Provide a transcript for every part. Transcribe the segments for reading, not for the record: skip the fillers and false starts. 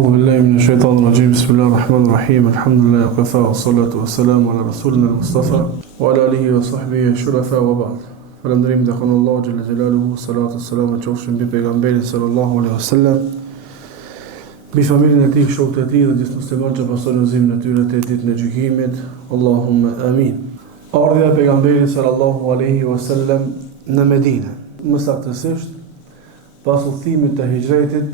أعوذ بالله من الشيطان الرجيم بسم الله الرحمن الرحيم الحمد لله وكفى والصلاة والسلام على رسولنا المصطفى وعلى آله وصحبه الشرفاء وبعد. Falënderim dhe kanë Allah Gjelle Gjelaluhu, salatu wassalamu qofshin mbi pejgamberin sallallahu alaihi wasallam, mbi familjen e tij, shokët e tij dhe gjithë muslimanët që pasojnë udhëzimin e tyre te ditën e gjykimit. Allahumma amin. Ardha e pejgamberit sallallahu alaihi wasallam në Medinë, më saktësisht pas udhëtimit të hijretit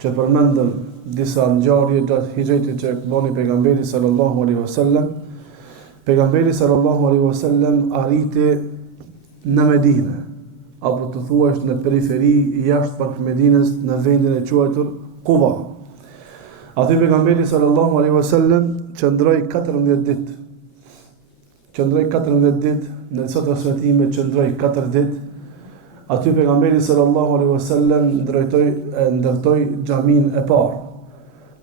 që përmendëm disa ngjarje gjatë hijretit që bëni pejgamberi sallallahu alaihi wasallam. Pejgamberi sallallahu alaihi wasallam arriti në Medinë, apo të thuash në periferi jashtë pak Medinës, në vendin e quajtur Quba. Aty pejgamberi sallallahu alaihi wasallam qëndroi 14 ditë. Qëndroi 14 ditë, në disa transmetime qëndroi 4 ditë. Aty pejgamberi sallallahu alaihi wasallam ndërtoi xhamin e parë,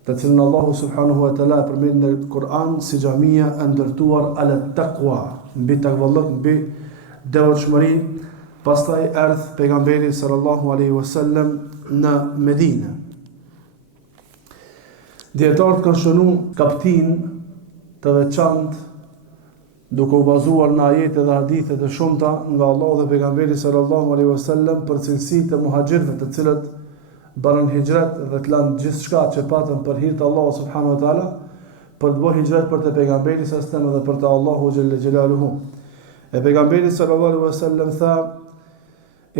të cilën Allahu subhanahu wa taala përmend në Kur'an si xhamia e ndërtuar ala taqwa, mbi takvallok, mbi devotshmëri. Pastaj erdhi pejgamberi sallallahu alaihi wasallam në Medinë. Dietarët kanë shënuar kaptin të veçantë duke u bazuar në ajete dhe hadithe të shumta nga Allah dhe pejgamberi sallallahu alaihi wasallam për cilësitë e muhaxhirëve, të cilët bënë hijret dhe të lanë gjithçka që patën për hir të Allahut subhanahu wa taala, për të bërë hijret për të pejgamberit sallallahu alaihi wasallam dhe për të Allahu xhelle xhelaluhu. E pejgamberi sallallahu alaihi wasallam tha: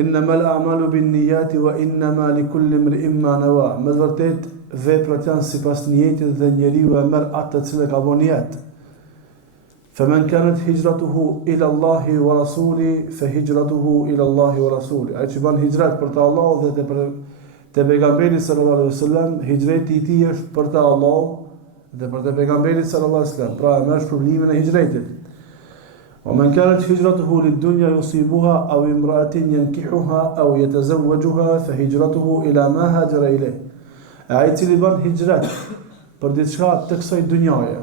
"Innamal a'malu binniyati wa innama likulli imri'in ma nawa." Me vërtet veprat janë sipas niyetit dhe njeriu e merr atë të cilën ka bërë niyet. فمن كانت هجرته إلى الله ورسوله فهجرته إلى الله ورسوله. Ai që bën hijret për të Allahut dhe te pejgamberi sallallahu alaihi wasallam, hijreti i tij është për të Allahut dhe për të pejgamberit sallallahu alaihi wasallam. Pra merr shpërblimin e hijretit. ومن كانت هجرته للدنيا يصيبها أو امرأة ينكحها أو يتزوجها فهجرته إلى ما هاجر إليه. Ai që bën hijret për diçka të kësaj dunjaje,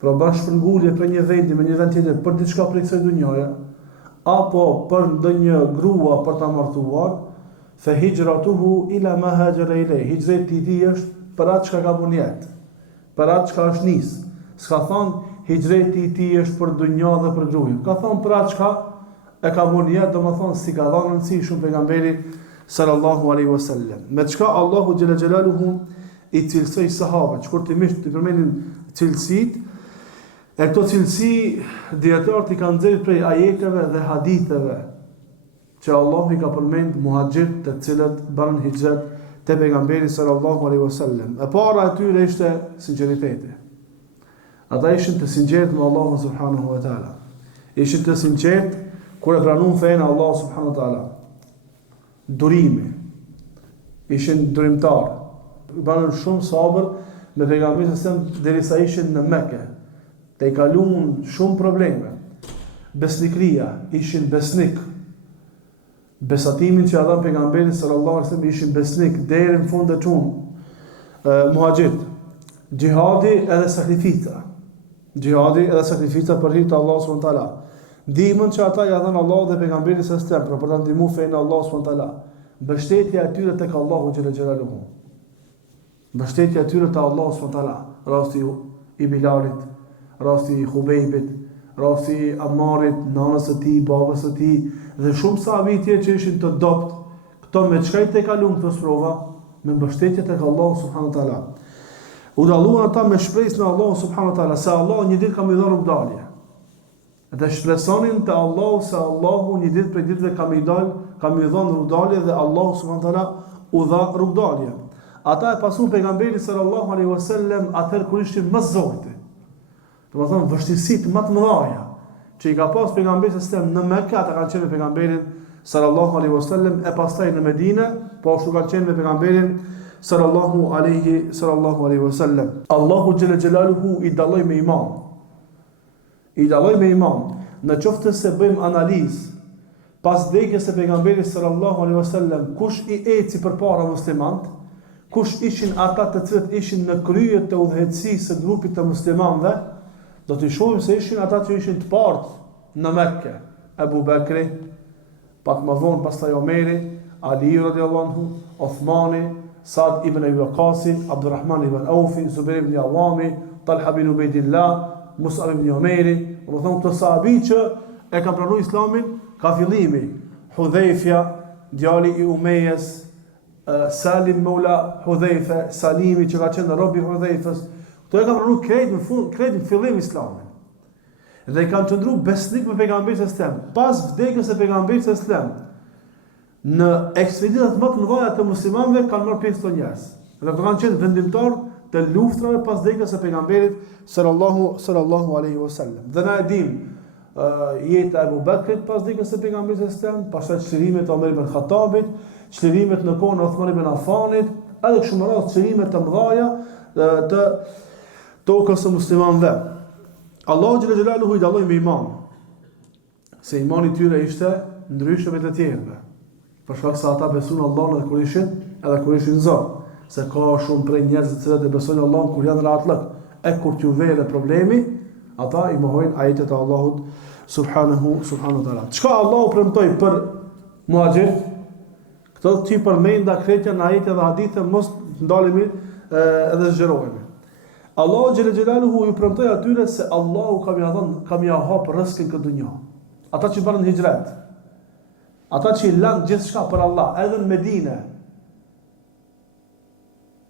pra bën shpërngulje për një vendi me një vend tjetër për diçka për kësaj dunjaje, apo për ndonjë grua për ta martuar, fa hijratuhu ila ma hajara ilay. Hijreti i tij është për atë çka ka bën jetë, për atë çka është nis. S'ka thonë hijreti i tij është për dunjë dhe për gruaj. Ka thonë për atë çka e ka bën jetë, domethënë si ka dhënë rëndësi shumë pejgamberi sallallahu alaihi wasallam. Me çka Allahu xhela xhelaluhu i cilësoi sahabët, shkurtimisht të përmendin cilësitë. E këto cilësi dietarët i kanë nxjerrë prej ajeteve dhe haditheve që Allahu i ka përmend muhaxhirët të cilët bën hijret te pejgamberi sallallahu alaihi wasallam. E para atyre ishte sinqeriteti. Ata ishin të sinqertë me Allahun subhanahu wa taala. Ishin të sinqertë kur e pranuan fen Allahu subhanahu wa taala. Durimi. Ishin durimtar. Banë shumë sabër me pejgamberin sallallahu alaihi wasallam derisa ishin në Mekë. Të i kaluan shumë probleme. Besnikria, ishin besnik. Besatimin që adhan pejgamberi sallallahu alaihi wasallam, ishin besnik deri në fund të çun. Muhaxhirët. Xhihadi edhe sakrifica. Xhihadi edhe sakrifica për hir të Allahut subhanahu wa taala. Ndihmën që ata ja dhan Allahut dhe pejgamberit sallallahu alaihi wasallam për ta ndihmuar fenë Allahut subhanahu wa taala. Mbështetja e tyre tek Allahu xhela xhelaluhu. Mbështetja e tyre te Allahu subhanahu wa taala. Rasti i Bilalit, rasti i Khubejbit, rasti i Ammarit, nanës së tij, babës së tij dhe shumë sahabi tjerë që ishin të dopt, këto me çka i te kalun këto sprova, me mbështetje tek Allahu subhanahu wa taala. U dalluan ata me shpresën në Allahu subhanahu wa taala se Allahu një ditë ka më dhënë rrugdalje. Dhe shpresonin te Allahu se Allahu një ditë prej ditëve ka më dhënë rrugdalje dhe Allahu subhanahu wa taala u dha rrugdalje. Ata e pasuan pejgamberin sallallahu alaihi wasallam atëherë kur ishin më zorti. Do të thonë vështirësitë më të mëdha që i ka pas pejgamberi sallallahu në Mekë, ata kanë qenë me pejgamberin sallallahu alaihi wasallam, e pastaj në Medinë, po ashtu kanë qenë me pejgamberin sallallahu alaihi wasallam. Allahu xhela xhelaluhu i dalloi me iman. I dalloi me iman. Në qoftë se bëjmë analizë pas vdekjes së pejgamberit sallallahu alaihi wasallam, kush i eci përpara muslimanët, kush ishin ata të cilët ishin në krye të udhëheqësisë së grupit të muslimanëve, do të shohim se ishin ata që ishin të partë në Mekë. Abu Bekri, pak më vonë pastaj Omeri, Ali radiallahu anhu, Othmani, Sa'd ibn Abi Waqqas, Abdurrahman ibn Auf, Zubair ibn Awami, Talha ibn Ubaydillah, Mus'ab ibn Umair, do thonë këto sahabi që e kanë pranuar Islamin ka fillimi. Hudhaifja, djali i Umejës, Salim Maula Hudhaifa, Salimi që ka qenë rob i Hudhaifës, këto e kanë pranuar krejt në fillim Islamin. Dhe i kanë qëndruar besnik me pejgamberin e Islam. Pas vdekjes së pejgamberit e Islam, në ekspeditat më të mëdha të muslimanëve kanë marrë pjesë këto njerëz. Dhe këto kanë qenë vendimtar të luftrave pas vdekjes së pejgamberit sallallahu alaihi wasallam. Dhe na e dim jeta e Abu Bakrit pas vdekjes së pejgamberit e Islam, pastaj çlirimet e Omer ibn Khattabit, çlirimet në kohën e Uthman ibn Affanit, edhe shumë rreth çlirime të mëdha të tokës së muslimanëve. Allahu xhalla xhelaluhu i dalloi me iman. Se imani i tyre ishte ndryshe me të tjerëve. Për shkak se ata besojnë Allahun edhe kur ishin Zot. Se ka shumë prej njerëzve të cilët e besojnë Allahun kur janë rahatllëk. E kur t'ju vjen problemi, ata i mohojnë ajetet e Allahut subhanahu wa taala. Çka Allahu premtoi për muhaxhirët? Këto ti përmenda kretja në ajete dhe hadithe, mos ndalemi edhe zgjerohemi. Allahu xhalla xhelaluhu ju premtoi atyre se Allahu kam ia hap rrezikun këtë dunjë. Ata që bënë hijret, ata që lanë gjithçka për Allah, edhe në Medinë,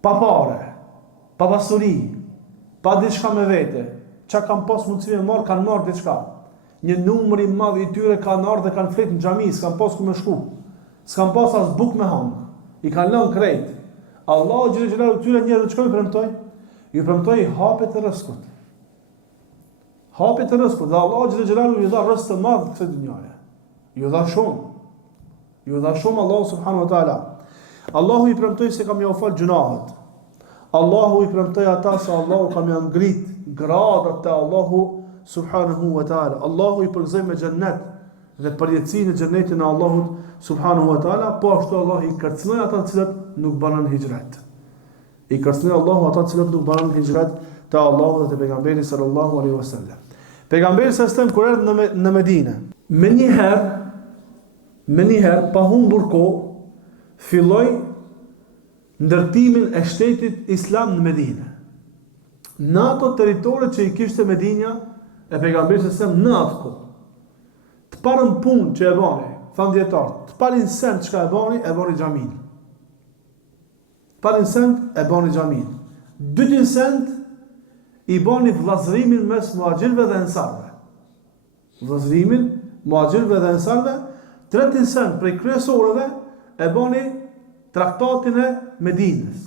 pa pare, pa pasuri, pa diçka me vete, çka kanë pas mundësi me marr, kanë marrë diçka. Një numër i madh i tyre kanë ardhur dhe kanë flet në xhami, s'kan pas ku me shku. S'kan pas as bukë me hang. I kanë lënë krejt. Allahu xhalla xhelaluhu tyre njerëz çka i premtoi? Ju premtoi hapet të rrezikut. Hapet të rrezikut. Dhe Allahu xhalla xhelaluhu ju dha rrezik të madh këtë dunjë. Ju dha shumë. Ju dha shumë Allahu subhanahu wa taala. Allahu i premtoi se kam ia fal gjunahet. Allahu i premtoi ata se Allahu kam ia ngrit gradat te Allahu subhanahu wa taala. Allahu i përgëzoi me xhennet dhe përjetësinë e xhennetit në Allahut subhanahu wa taala, po ashtu Allahu i kërcënoi ata të cilët nuk banon hijret. I kërcënoi Allahu ata të cilët nuk banon hijret te Allahu dhe te pejgamberi sallallahu alaihi wasallam. Pejgamberi sallallahu kur erdhi në Medinë, më një herë pa humbur kohë, filloi ndërtimin e shtetit islam në Medinë. Në ato territore që i kishte Medinja e pejgamberit sallallahu në atë kohë. Të parën punë që e bani, thanë dietarët, të parin send çka e bani xhamin. Parin send e bani xhamin. Dytin send i bani vllazërimin mes muhaxhirëve dhe ensarëve. Vllazërimin muhaxhirëve dhe ensarëve, tretin send prej kryesorëve e bani traktatin e Medinës,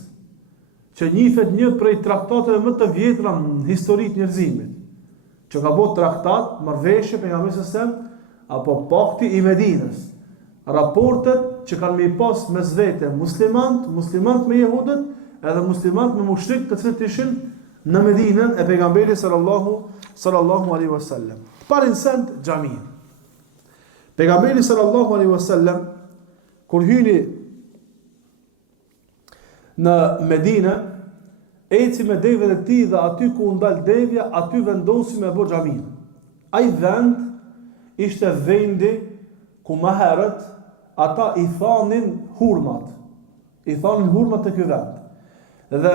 që njihet një prej traktateve më të vjetra në historitë e njerëzimit, që ka bërë traktat, marrëveshje pejgamberit sallallahu apo pakti i Medinës. Raportet që kanë me i pas mes vete muslimant me jehudët, edhe muslimant me mushrikët të cilët ishin në Medinën e pejgamberit sallallahu alaihi wasallam. Parin send xhamin. Pejgamberi sallallahu alaihi wasallam kur hyni në Medinë, eci me devën e tij dhe aty ku u ndal devja, aty vendosi me bë xhamin. Ai vend ishte vendi ku më herët ata i thanin hurmat. I thanin hurmat të ky vend. Dhe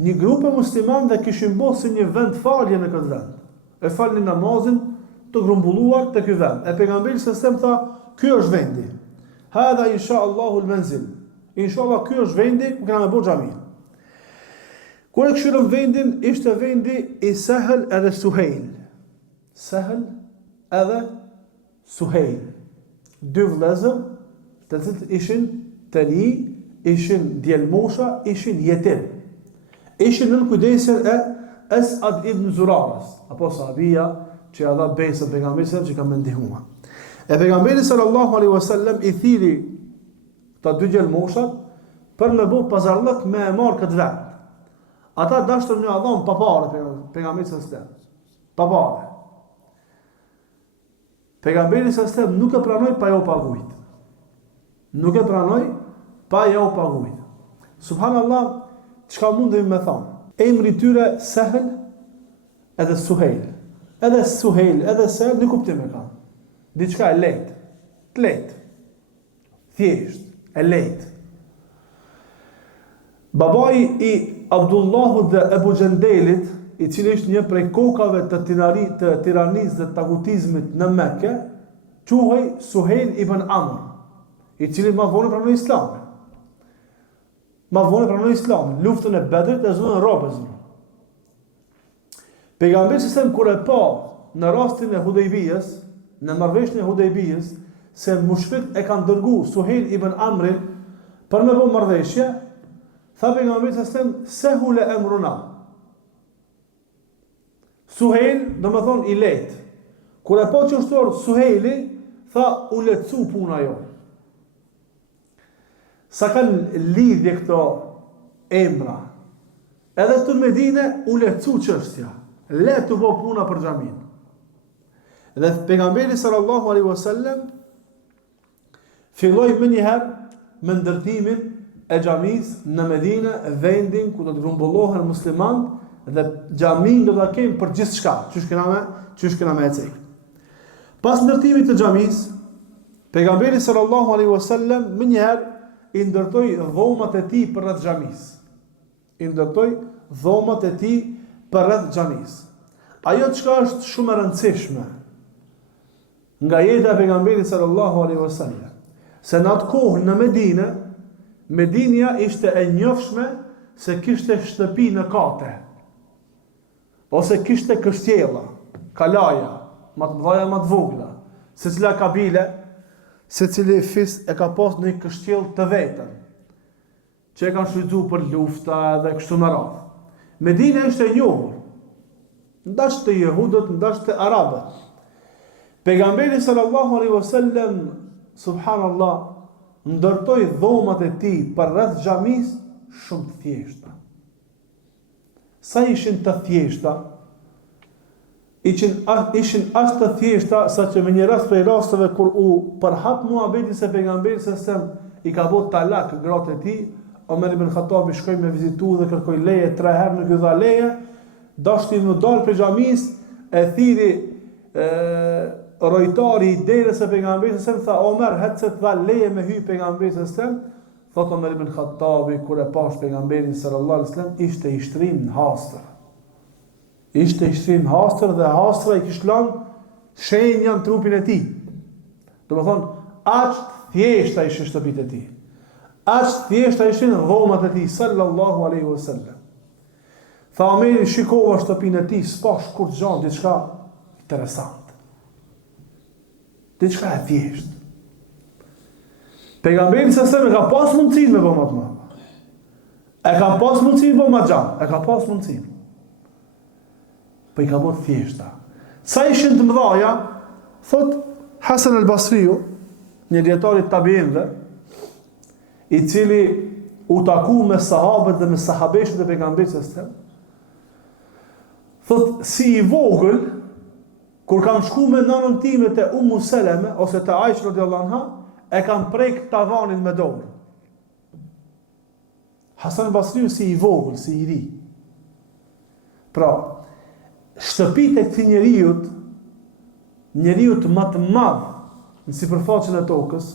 një grup e muslimanëve kishin bërë si një vend falje në këtë vend. E falnin namazin të grumbulluar të ky vend. E pejgamberi sallallahu tha, ky është vendi. Hadha inshallahu al-manzil. Inshallah ky është vendi ku kemë bërë xhamin. Kur e kishën vendin, ishte vendi i Sahel edhe Suheil. Sahel edhe Suheil. Dy vëllezër të cilët ishin të ri, ishin djelmosha, ishin jetim. Ishin në kujdesin e Esad ibn Zurarës, apo sahabia që ja dha besën pejgamberit që ka më ndihmuar. E pejgamberi sallallahu alaihi wasallam i thiri ta dy djelmoshat për me bë pazarllëk me e marr këtë vend. Ata dashën një adhon pa parë pejgamberit sallallahu pa parë. Pejgamberi sallallahu nuk e pranoi pa u paguajt. Nuk e pranoi pa u paguajt. Subhanallahu, çka mundemi me thonë? Emri i tyre Sahel edhe Suheil. Edhe Suheil, edhe Sahel në kuptim e kanë. Diçka e lehtë. Të lehtë. Thjesht, e lehtë. Babai i Abdullahut dhe Ebu Gjendelit, i cili është një prej kokave të tiranisë dhe tagutizmit në Mekke, quhej Suhejl ibn Amr, i cili ma vonë pranoi Islamin. Luftën e Bedrit e zonën robës. Pejgamberi s.a.s. kur e pa në rastin e Hudejbijës, në marrëveshjen e Hudejbijës, se mushrikt e kanë dërgu Suhejl ibn Amrin për me bë marrëveshje, tha pejgamberi s.a.s. Sehule emruna. Suhejl, do më thonë, i lehtë. Kur e pa që ushtor Suhejli, tha, u lehtësu puna jo. Sa kanë lidhje këto emra, edhe të Medine, u lehtësu çështja. Le të bë puna për xhamin. Dhe pejgamberi sallallahu alaihi wasallam filloi më njëherë me ndërtimin e xhamisë në Medinë, vendin ku do të grumbullohen muslimanët, dhe xhamin do ta kemë për gjithçka, çush kena me ecek. Pas ndërtimit të xhamisë, pejgamberi sallallahu alaihi wasallam më njëherë i ndërtoi dhomat e tij për rreth xhamisë. Ajo çka është shumë e rëndësishme nga jeta e pejgamberit sallallahu alaihi wasallam, se në atë kohë në Medinë, Medinja ishte e njohshme se kishte shtëpi në kate, ose kishte kështjella, kalaja, më të mëdha, më të vogla. Secila kabile, secili fis e ka pas në një kështjellë të vetën, që e kanë shfrytzuar për lufta dhe kështu me radhë. Medina ishte e njohur, ndash të jehudët, ndash të arabët. Pejgamberi sallallahu alaihi wasallam, subhanallah, ndërtoi dhomat e tij për rreth xhamisë shumë të thjeshta. Sa ishin të thjeshta? Ishin as të thjeshta sa që me një rast prej rasteve kur u përhap muhabeti se pejgamberi i ka bërë talak gratë e tij, Omer ibn Khattabi shkoi me vizitu dhe kërkoi leje 3 herë, nuk i dha leje, dashti më dal prej xhamisë, e thiri rojtari i derës së pejgamberit tha Omer, hetse të dha leje me hy pejgamberit thot Omer ibn Khattabi kur e pash pejgamberin sallallahu alaihi wasallam, ishte i shtrim në hastër. Dhe hastra i kishte lënë shenja në trupin e tij. Domethënë, aq thjeshta ishin shtëpitë e tij. Aq thjeshta ishin dhomat e tij sallallahu alaihi wasallam. Tha Omeri, shikova shtëpinë e tij, s'pash kur gjë diçka interesante. Diçka e thjeshtë. Pejgamberi sallallahu ka pas mundësi me bë më të madh. E ka pas mundësi me bë më gjatë, e ka pas mundësi. Po i ka bërë thjeshta. Sa ishin të mëdhaja, thot Hasan al-Basriu, një dietar i tabiinëve, i cili u taku me sahabët dhe me sahabeshët e pejgamberit sallallahu alaihi wasallam, thot si i vogël, kur kam shku me nënën time te Ummu Seleme ose te Aisha radhiyallahu anha, e kam prek tavanin me dorë. Hasan al-Basriu si i vogël, si i ri. Pra, shtëpitë e këtij njeriu më të madh në sipërfaqen e tokës,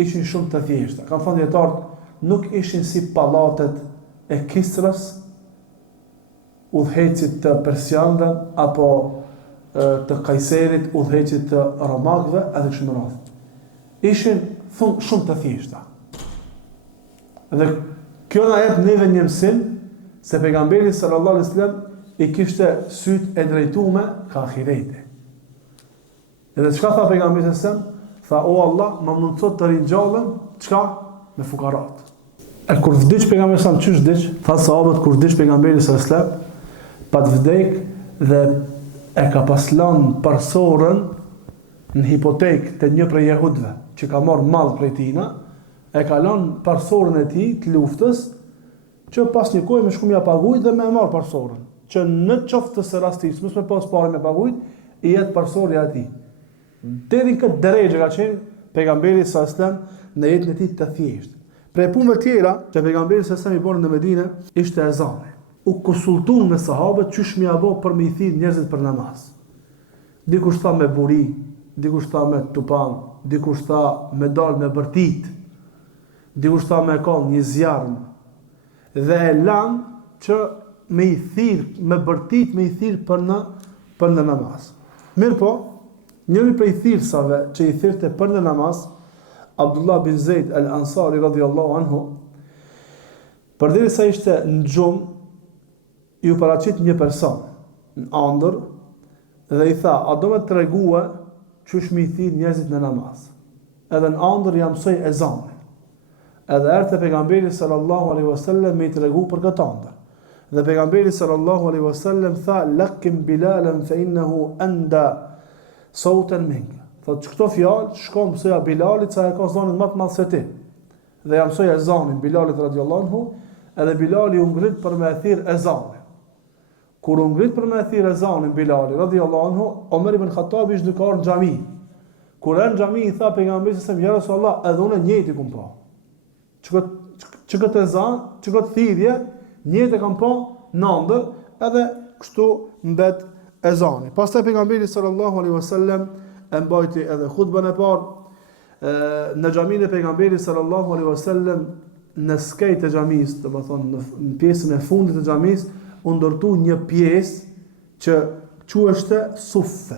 ishin shumë të thjeshta. Kanë thënë dietarët, nuk ishin si pallatet e Kisrës, udhëhecit të persianëve apo të Kajserit, udhëhecit të romakëve, edhe kështu me radhë. Ishin shumë të thjeshta. Dhe kjo na jep neve një mësim se pejgamberi sallallahu alaihi wasallam i kishte syt e drejtuar ka ahireti. Edhe çka tha pejgamberi sallallahu alaihi wasallam? Tha, o Allah, më mundëso të rinjallëm, çka? Me fukarat. E kur vdiq pejgamberi sallallahu alaihi wasallam, çysh vdiq? Tha sahabët, kur vdiq pejgamberi sallallahu alaihi wasallam, pa të vdek dhe e ka paslan parsorën në hipotekë të një prej jehudëve, që ka marrë mall prej tina, e ka lënë parsorën e tij të luftës, që pas një kohë më shkumja paguajt dhe më marr parsorën, që në qoftë të rastis, mos me pas parë me paguajt, i jetë parsorja e tij. Deri në këtë drejtë ka qenë pejgamberi sallallahu alaihi wasallam në jetën e tij të thjeshtë. Prej punëve tjera që pejgamberi sallallahu alaihi wasallam i bën në Medinë ishte ezani. U konsultuan me sahabët çysh më apo për me i thirr njerëzit për namaz. Dikush tha me buri, dikush tha me tupan, dikush tha me dal me bërtit, dikush tha me kall një zjarm. dhe e lan që me i thirr, me bërtit, me i thirr për në namaz. Mirë po, njëri prej thirrsave që i thirrte për në namaz, Abdullah bin Zaid al-Ansari radhiyallahu anhu, përderisa ishte në gjumë, ju paraqit një person në ëndër dhe i tha, a do me të tregue çysh mi thirr njerëzit në namaz. Edhe në ëndër ja mësoi ezanin. Edhe erdhi pejgamberi sallallahu alaihi wasallam me i tregu për këtë ëndër. Dhe pejgamberi sallallahu alaihi wasallam tha, lakim Bilalan fa innahu anda sautan minka. Thotë këto fjalë shko mësoja Bilalit sa e ka zonin më të madh se ti. Dhe ja mësoi ezanin Bilalit radhiyallahu anhu, edhe Bilali u ngrit për me thirr ezanin. Kur u ngrit për me thirr ezanin Bilali radhiyallahu anhu, Omer ibn Khattabi ishte duke në xhami. Kur në xhami i tha pejgamberit se ja Rasulullah, edhe unë njëjti kum pa. Çka ezan, çka thirrje, njëjtë kam pa në ëndër, edhe kështu mbet ezani. Pastaj pejgamberi sallallahu alaihi wasallam e mbajti edhe hutbën e parë në xhamin e pejgamberit sallallahu alaihi wasallam, në skejt e xhamisë, domethënë në pjesën e fundit të xhamisë, u ndërtu një pjesë që quheshte suffe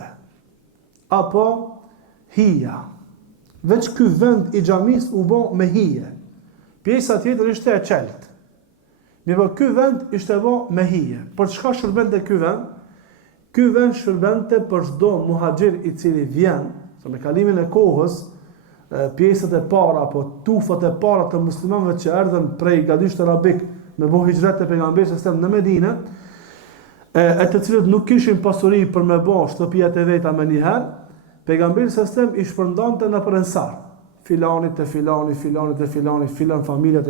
apo hija. Veç ky vend i xhamisë u bë me hije. Pjesa tjetër ishte e qelt. Mirë, ky vend ishte bë me hije. Për çka shërbente ky vend? Ky vend shërbente për çdo muhaxhir i cili vjen, se me kalimin e kohës, pjesët e para apo tufat e para të muslimanëve që erdhën prej gadisht arabik me bo hijret e pejgamberit sallallahu në Medinë, e të cilët nuk kishin pasuri për me bo shtëpijat e veta me njëherë, pejgamberi sallallahu i shpërndante në për ensar. Filanit të filani, filanit të filani, filan familja,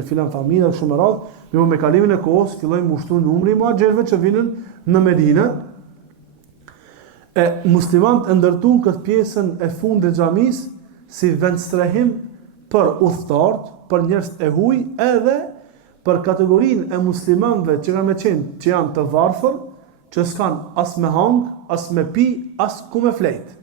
shumë e radhë, me kalimin e kohës, fillojnë mushtu numri muhaxhirëve që vinën në Medinë. Muslimanët e ndërtuan këtë pjesën e fundit të xhamisë si vend strehim për udhëtarët, për njerëz e huaj, edhe për kategorinë e muslimanëve që kanë qenë, që janë të varfër, që s'kan as me hang, as me pi, as ku me flejt.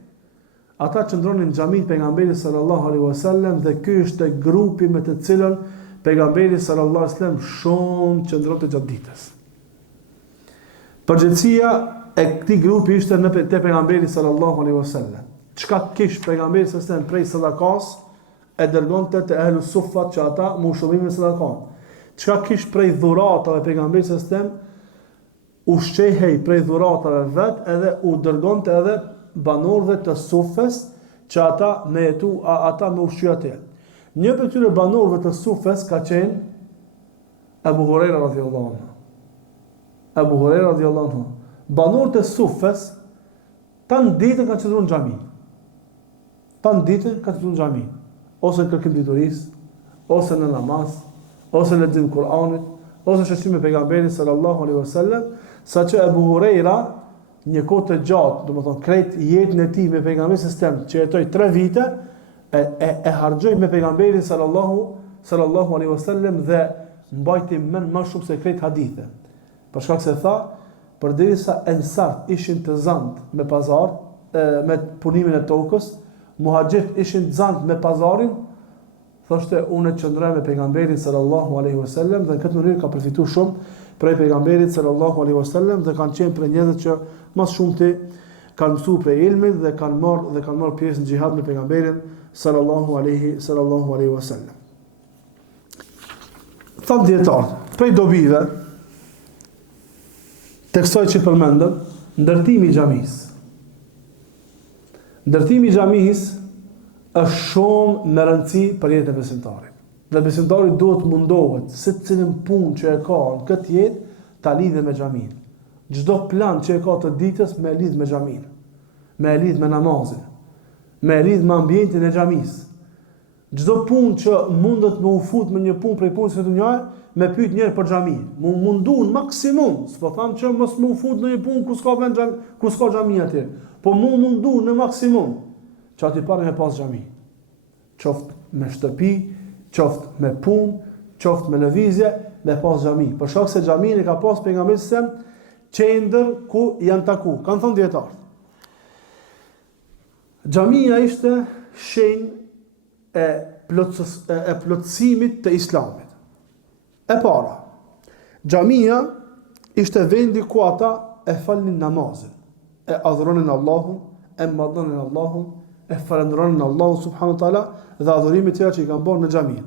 Ata qëndronin në xhamin pejgamberit sallallahu alaihi wasallam, dhe ky është grupi me të cilën pejgamberi sallallahu alaihi wasallam shumë qëndronte gjatë ditës. Përgjithësia e këtij grupi ishte në te pejgamberi sallallahu alaihi wasallam. Çka kish pejgamberi sallallahu alaihi wasallam prej sadakas, e dërgonte te ehlus suffat që ata më ushqemin me sadakan. Çka kish prej dhuratave pejgamberi sallallahu alaihi wasallam, u shqehej prej dhuratave vet, edhe u dërgonte edhe banorëve të suffes që ata me jetu, ata me ushqy atje. Një për këtyre banorëve të suffes ka qenë Abu Huraira radhiyallahu anhu. Abu Huraira radhiyallahu anhu. Banorët e suffes tanë ditën kanë qëndruar në xhami. Tanë ditën kanë qëndruar në xhami, ose në kërkim diturisë, ose në namaz, ose në lexim Kur'anit, ose shoqërim me pejgamberin sallallahu alaihi wasallam, saqë Abu Huraira një kohë të gjatë, domethënë krejt jetën e tij me pejgamberin sistem që jetoi 3 vite, e harxhoi me pejgamberin sallallahu alaihi wasallam dhe mbajti më shumë se krejt hadithe. Për shkak se tha, përderisa ensart ishin të zantë me pazar, me punimin e tokës, muhaxhirët ishin të zantë me pazarin, thoshte unë qëndroj me pejgamberin sallallahu alaihi wasallam, dhe në këtë mënyrë ka përfituar shumë prej pejgamberit sallallahu alaihi wasallam, dhe kanë qenë prej njerëzve që më shumti kanë mësuar prej ilmit dhe kanë marrë pjesë në xhihad me pejgamberin sallallahu alaihi wasallam. Thot dietar, prej dobive të kësaj që përmendëm, ndërtimi i xhamisë. Ndërtimi i xhamisë është shumë me rëndësi për jetën e besimtarit. Dhe besimtari duhet mundohet se cilën punë që e ka në këtë jetë ta lidhë me xhamin. Çdo plan që e ka të ditës me lidh me xhamin, me lidh me namazin, me lidh me ambientin e xhamisë. Çdo punë që mundet me u fut me një punë prej punës së dunjës, me pyet njëherë për xhamin. Mu mundun maksimum, s'po them që mos më u fut në një punë ku s'ka vend xham, ku s'ka xhami aty. Po mu mundun në maksimum që aty parë me pas xhami. Qoftë me shtëpi, qoftë me punë, qoftë me lëvizje, me pas xhami. Për shkak se xhamin e ka pas pejgamberi sem qendër ku janë taku. Kan thënë dietar. Xhamia ishte shenjë e plotësimit të islamit. E para, Xhamia ishte vendi ku ata e falnin namazin, e adhuronin Allahun, e madhënin Allahun, e falendronin Allahun subhanahu wa taala dhe adhurimet tjera që i kanë bërë në xhami.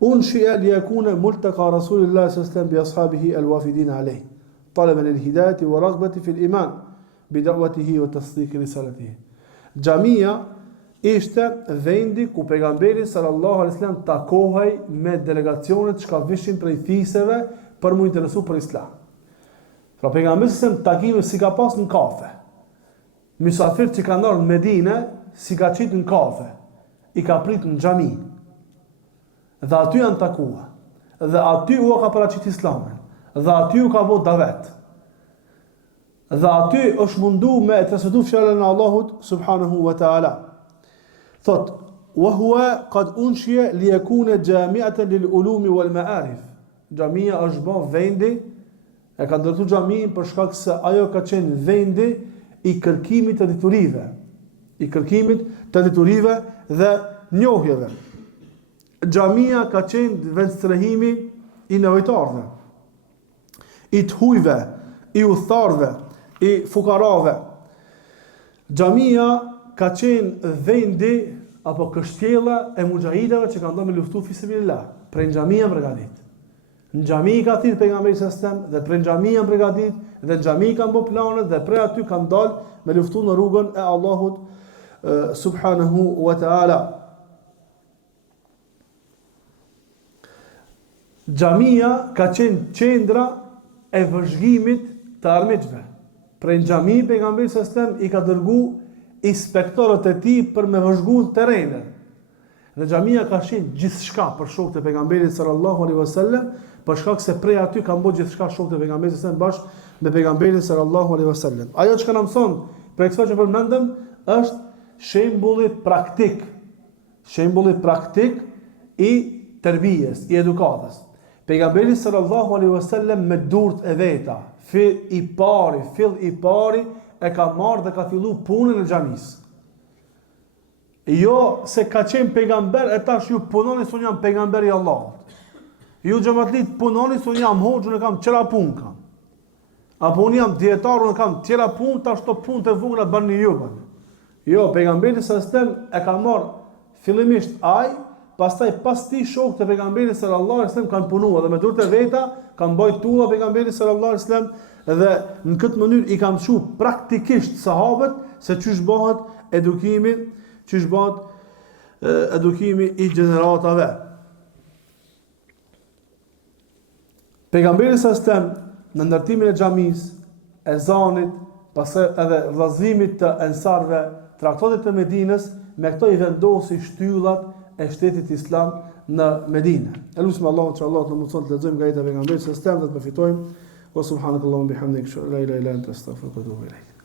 Unshia liyakuna multaqa Rasulillah sallallahu alaihi wasallam bi ashabihi alwafidin alayhi, talaban alhidayati wa raghbati fi aliman bi da'watihi wa tasdiq risalatihi. Xhamia ishte vendi ku pejgamberi sallallahu alaihi wasallam takohej me delegacionet që vishin prej fiseve për mu interesu për islam. Pra pejgamberi sallallahu takime si ka pas në kafe. Mysafir që ka ndorë në Medine si ka qitë në kafe, i ka prit në xhami. Dhe aty janë takua. Dhe aty u ka paraqit islamin. Dhe aty u ka bë davet. Dhe aty është mundu me të transmetu fjalën e Allahut subhanahu wa taala. Thot, wa huwa qad unshiya li yakuna jami'atan lil ulum wal ma'arif. Xhamia është bë vendi, e ka ndërtu xhamin për shkak se ajo ka qenë vendi i kërkimit të diturive. I kërkimit të diturive dhe njohjeve. Xhamia ka qenë vend strehimi i nevojtarëve, i të hujve, i udhëtarëve, i fukarave. Xhamia ka qenë vendi apo kështjella e mujahidëve që kanë dhënë me luftu fi sabilillah. Prej xhamia përgatit. Në xhami ka thirrë pejgamberi sallallahu dhe prej xhamia përgatit dhe në xhami kanë bë planet dhe prej aty kanë dalë me luftu në rrugën e Allahut subhanahu wa taala. Xhamia ka qenë qendra e vëzhgimit të armiqve. Prej xhami pejgamberi sallallahu i ka dërgu inspektorët e tij për me vëzhgu terrenin. Dhe xhamia ka qenë gjithçka për shokët e pejgamberit sallallahu alaihi wasallam, për shkak se prej aty kanë bërë gjithçka shokët e pejgamberit sallallahu bashkë me pejgamberin sallallahu alaihi wasallam. Ajo që na mëson për kësaj që përmendëm është shembulli praktik i terbijes, i edukatës. Pejgamberi sallallahu alaihi wasallam me durt e veta, fill i pari e ka marrë dhe ka fillu punën e xhamisë. Jo se ka qenë pejgamber e tash ju punoni se unë jam pejgamberi i Allahut. Ju xhamatlit punoni se unë jam hoxhun e kam qëra punë kam. Apo unë jam dietar unë kam qëra punë, tash to punë të vogla bëni ju. Jo, pejgamberi sallallahu e ka marrë fillimisht ai, pastaj pas ti shokët e pejgamberit sallallahu alaihi wasallam kanë punuar dhe me durtë veta kanë bërë tulla pejgamberit sallallahu alaihi wasallam dhe në këtë mënyrë i kanë çu praktikisht sahabët se çish bëhet edukimi i gjeneratave. Pejgamberi sallallahu alaihi wasallam në ndërtimin e xhamisë, ezanit, pastaj edhe vllazimit të ensarve, traktatet e Medinës, me këto i vendosi shtyllat e shtetit islam në Medinë. Elusim Allahun që Allah të mundson të lexojmë nga jeta e pejgamberit sallallahu alaihi wasallam dhe të përfitojmë. Wa subhanakallahumma bihamdika, la ilaha illa anta, astaghfiruka wa atubu ilaik.